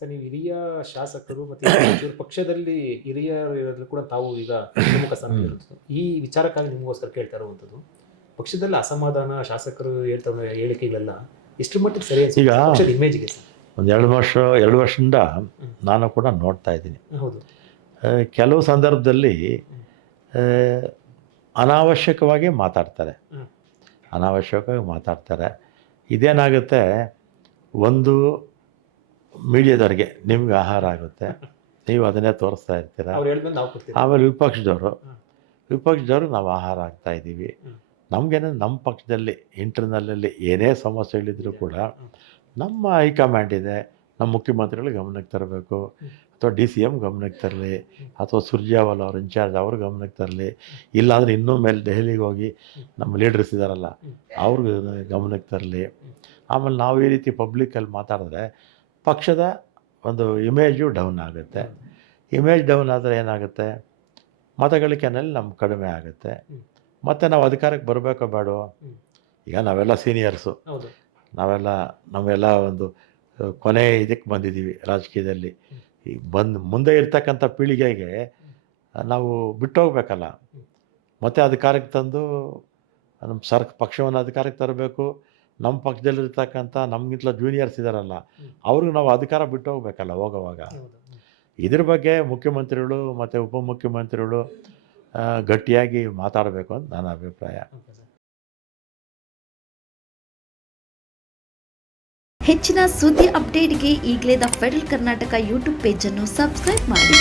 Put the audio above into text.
Sir ನೀವು ಹಿರಿಯ ಶಾಸಕರು ಮತ್ತೆ ಪಕ್ಷದಲ್ಲಿ ಹಿರಿಯರು ಕೂಡ ತಾವು ಈಗ ಪ್ರಮುಖ ಸ್ಥಾನ ಈ ವಿಚಾರಕ್ಕಾಗಿ ನಿಮಗೋಸ್ಕರ ಕೇಳ್ತಾ ಇರುವಂಥದ್ದು ಪಕ್ಷದಲ್ಲಿ ಅಸಮಾಧಾನ ಶಾಸಕರು ಹೇಳ್ತಾ ಹೇಳಿಕೆಗಳೆಲ್ಲ ಎಷ್ಟು ಮಟ್ಟಿಗೆ ಸರಿ? ಈಗ- ಪಕ್ಷದ ಇಮೇಜ್ಗೆ ಸರ್. ಒಂದು ಎರಡು ವರ್ಷ ಎರಡು ವರ್ಷದಿಂದ ನಾನು ಕೂಡ ನೋಡ್ತಾ ಇದ್ದೀನಿ. ಹೌದು. ಕೆಲವು ಸಂದರ್ಭದಲ್ಲಿ ಅನಾವಶ್ಯಕವಾಗಿ ಮಾತಾಡ್ತಾರೆ. ಅನಾವಶ್ಯಕವಾಗಿ ಮಾತಾಡ್ತಾರೆ. ಇದೇನಾಗುತ್ತೆ? ಒಂದು ಮೀಡಿಯಾದವ್ರಿಗೆ ನಿಮ್ಗೆ ಆಹಾರ ಆಗುತ್ತೆ. ನೀವು ಅದನ್ನೇ ತೋರಿಸ್ತಾ ಇರ್ತೀರ? ಆಮೇಲೆ ವಿಪಕ್ಷದವರು. ವಿಪಕ್ಷದವರು ನಾವು ಆಹಾರ ಆಗ್ತಾ ಇದ್ದೀವಿ. ನಮಗೇನೆ ನಮ್ಮ ಪಕ್ಷದಲ್ಲಿ ಇಂಟರ್ನಲ್ಲಲ್ಲಿ ಏನೇ ಸಮಸ್ಯೆಗಳಿದ್ರು ಕೂಡ. ನಮ್ಮ ಹೈಕಮಾಂಡ್ ಇದೆ. ನಮ್ಮ ಮುಖ್ಯಮಂತ್ರಿಗಳು ಗಮನಕ್ಕೆ ತರಬೇಕು. ಅಥವಾ ಡಿ ಸಿ ಎಂ ಗಮನಕ್ಕೆ ತರಲಿ. ಅಥವಾ ಸುರ್ಜೇವಾಲ ಅವ್ರ ಇನ್ಚಾರ್ಜ್ ಅವ್ರ ಗಮನಕ್ಕೆ ತರಲಿ. ಇಲ್ಲಾಂದ್ರೆ ಇನ್ನೂ ಮೇಲೆ ದೆಹಲಿಗೆ ಹೋಗಿ ನಮ್ಮ ಲೀಡರ್ಸ್ ಇದ್ದಾರಲ್ಲ. ಅವ್ರಿಗೆ ಗಮನಕ್ಕೆ ತರಲಿ. ಆಮೇಲೆ ನಾವು ಈ ರೀತಿ ಪಬ್ಲಿಕ್ಕಲ್ಲಿ ಮಾತಾಡಿದ್ರೆ ಪಕ್ಷದ ಒಂದು ಇಮೇಜು ಡೌನ್ ಆಗುತ್ತೆ. ಇಮೇಜ್ ಡೌನ್ ಆದರೆ ಏನಾಗುತ್ತೆ? ಮತಗಳಿಕೆನಲ್ಲಿ ನಮ್ಗೆ ಕಡಿಮೆ ಆಗುತ್ತೆ. ಮತ್ತು ನಾವು ಅಧಿಕಾರಕ್ಕೆ ಬರಬೇಕೋ ಬೇಡೋ ಈಗ ನಾವೆಲ್ಲ ಸೀನಿಯರ್ಸು ನಾವೆಲ್ಲ ನಾವೆಲ್ಲ ಒಂದು ಕೊನೆ ಇದಕ್ಕೆ ಬಂದಿದ್ದೀವಿ ರಾಜಕೀಯದಲ್ಲಿ. ಈಗ ಬಂದು ಮುಂದೆ ಇರ್ತಕ್ಕಂಥ ಪೀಳಿಗೆಗೆ ನಾವು ಬಿಟ್ಟು ಹೋಗ್ಬೇಕಲ್ಲ ಮತ್ತೆ ಅಧಿಕಾರಕ್ಕೆ ತಂದು ನಮ್ಮ ಸರ್ ಪಕ್ಷವನ್ನು ಅಧಿಕಾರಕ್ಕೆ ತರಬೇಕು. ನಮ್ಮ ಪಕ್ಷದಲ್ಲಿರ್ತಕ್ಕಂಥ ನಮಗಿಂತಲ ಜೂನಿಯರ್ಸ್ ಇದ್ದಾರಲ್ಲ ಅವ್ರಿಗೆ ನಾವು ಅಧಿಕಾರ ಬಿಟ್ಟು ಹೋಗ್ಬೇಕಲ್ಲ ಹೋಗೋವಾಗ ಇದ್ರ ಬಗ್ಗೆ ಮುಖ್ಯಮಂತ್ರಿಗಳು ಮತ್ತು ಉಪಮುಖ್ಯಮಂತ್ರಿಗಳು ಗಟ್ಟಿಯಾಗಿ ಮಾತಾಡಬೇಕು ಅಂತ ನನ್ನ ಅಭಿಪ್ರಾಯ. ಹೆಚ್ಚಿನ ಸುದ್ದಿ ಅಪ್ಡೇಟ್ಗೆ ಈಗಲೇ ದ ಫೆಡರಲ್ ಕರ್ನಾಟಕ ಯೂಟ್ಯೂಬ್ ಪೇಜನ್ನು ಸಬ್ಸ್ಕ್ರೈಬ್ ಮಾಡಿ.